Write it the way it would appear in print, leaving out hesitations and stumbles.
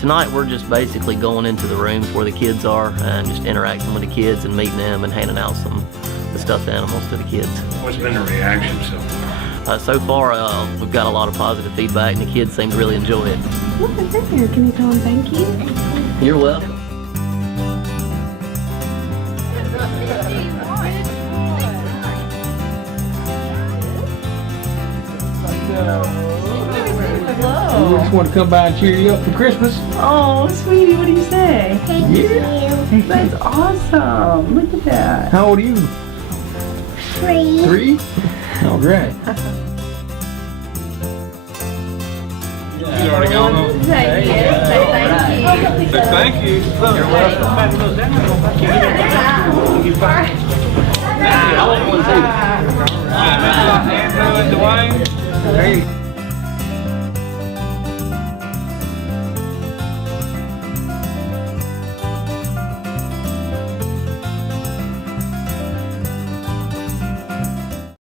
Tonight we're just basically going into the rooms where the kids are and just interacting with the kids and meeting them and handing out some of the stuffed animals to the kids. What's been the reaction So far, we've got a lot of positive feedback and the kids seem to really enjoy it. Look at there. Can you tell them thank you? You're welcome. We just want to come by and cheer you up for Christmas. Oh, sweetie, what do you say? Thank you. That's awesome. Look at that. How old are you? 3. 3? All right. He's already gone home. Thank you. Say thank you. Say thank you. You're welcome. I want one too. Andrew and Dwayne. Hey.